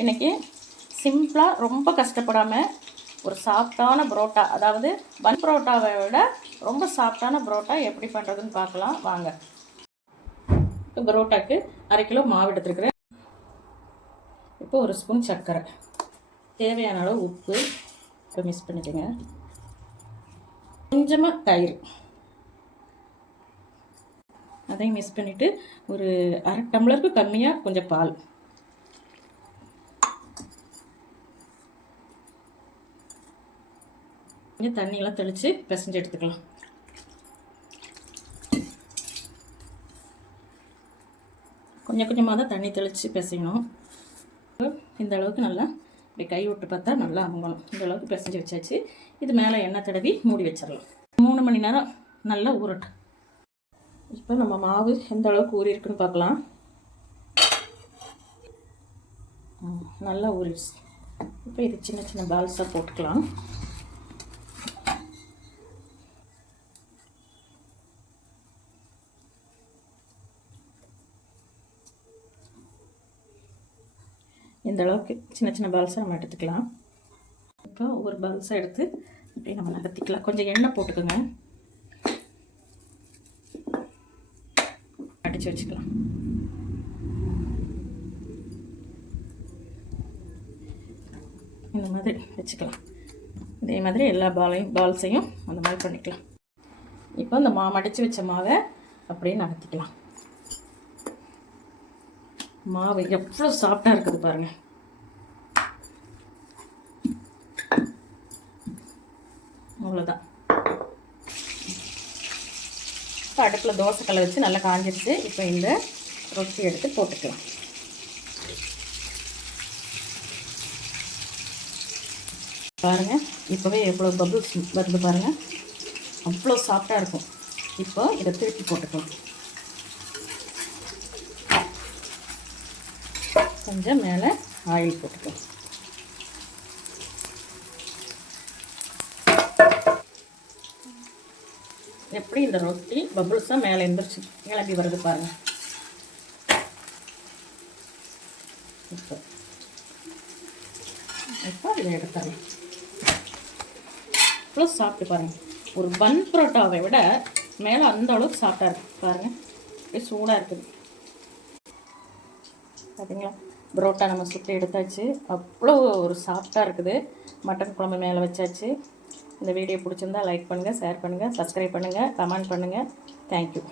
இன்றைக்கி சிம்பிளாக ரொம்ப கஷ்டப்படாமல் ஒரு சாஃப்டான புரோட்டா, அதாவது பன் புரோட்டாவை விட ரொம்ப சாஃப்டான புரோட்டா எப்படி பண்ணுறதுன்னு பார்க்கலாம் வாங்க. இப்போ புரோட்டாக்கு 1/2 கிலோ மாவு எடுத்துருக்குறேன். இப்போ 1 ஸ்பூன் சர்க்கரை, தேவையான அளவு உப்பு, இப்போ மிக்ஸ் பண்ணிக்கோங்க. கொஞ்சமாக தயிர், அதையும் மிக்ஸ் பண்ணிவிட்டு ஒரு 1/2 டம்ளருக்கு கம்மியாக கொஞ்சம் பால், கொஞ்சம் தண்ணியெல்லாம் தெளித்து பிசைஞ்சு எடுத்துக்கலாம். கொஞ்சம் கொஞ்சமாக தான் தண்ணி தெளித்து பிசையணும். இந்த அளவுக்கு நல்லா இப்படி கை விட்டு பார்த்தா நல்லா அமுங்கணும். இந்த அளவுக்கு பிசைஞ்சு வச்சாச்சு. இது மேலே எண்ணெய் தடவி மூடி வச்சிடலாம். 3 மணி நேரம் நல்லா ஊறட்டும். இப்போ நம்ம மாவு எந்த அளவுக்கு ஊறி இருக்குன்னு பார்க்கலாம். நல்லா ஊறிடுச்சு. இப்போ இது சின்ன சின்ன பால்ஸாக போட்டுக்கலாம். இந்த அளவுக்கு சின்ன சின்ன பால்ஸாக நம்ம எடுத்துக்கலாம். இப்போ ஒவ்வொரு பால்ஸாக எடுத்து இப்படி நம்ம நகர்த்திக்கலாம். கொஞ்சம் எண்ணெய் போட்டுக்கோங்க, அடித்து வச்சுக்கலாம். இந்த மாதிரி வச்சுக்கலாம். இதே மாதிரி எல்லா பால்ஸையும் அந்த மாதிரி பண்ணிக்கலாம். இப்போ இந்த அடித்து வச்ச மாவை அப்படியே நகர்த்திக்கலாம். மாவு எவ்வளோ சாஃப்டாக இருக்குது பாருங்கள். அவ்வளோதான். இப்போ அடுப்பில் தோசைக்கல்லை வச்சு நல்லா காஞ்சிருச்சு. இப்போ இந்த ரொட்டி எடுத்து போட்டுக்கலாம். பாருங்கள், இப்போவே எவ்வளோ பபுள்ஸ் வருது பாருங்கள். அவ்வளோ சாஃப்டாக இருக்கும். இப்போ இதை திருப்பி போட்டுக்கலாம். கொஞ்சம் மேலே ஆயில் போட்டுக்கலாம். எப்படி இந்த ரொட்டி பபுள்ஸாக மேலே எந்திரிச்சு கிளம்பி வருது பாருங்கள். இப்போ இதை எடுத்துடலாம். இவ்வளோ சாப்பிட்டு பாருங்கள். ஒரு பன் புரோட்டாவை விட மேலே அந்த அளவுக்கு சாஃப்டாக இருக்குது பாருங்கள். அப்படியே சூடாக இருக்குது பார்த்தீங்களா. புரோட்டா நம்ம சுட்டு எடுத்தாச்சு. அவ்வளோ ஒரு சாஃப்டாக இருக்குது. மட்டன் குழம்பு மேலே வச்சாச்சு. இந்த வீடியோ பிடிச்சிருந்தா லைக் பண்ணுங்கள், ஷேர் பண்ணுங்கள், சப்ஸ்கிரைப் பண்ணுங்கள், கமெண்ட் பண்ணுங்கள். தேங்க்யூ.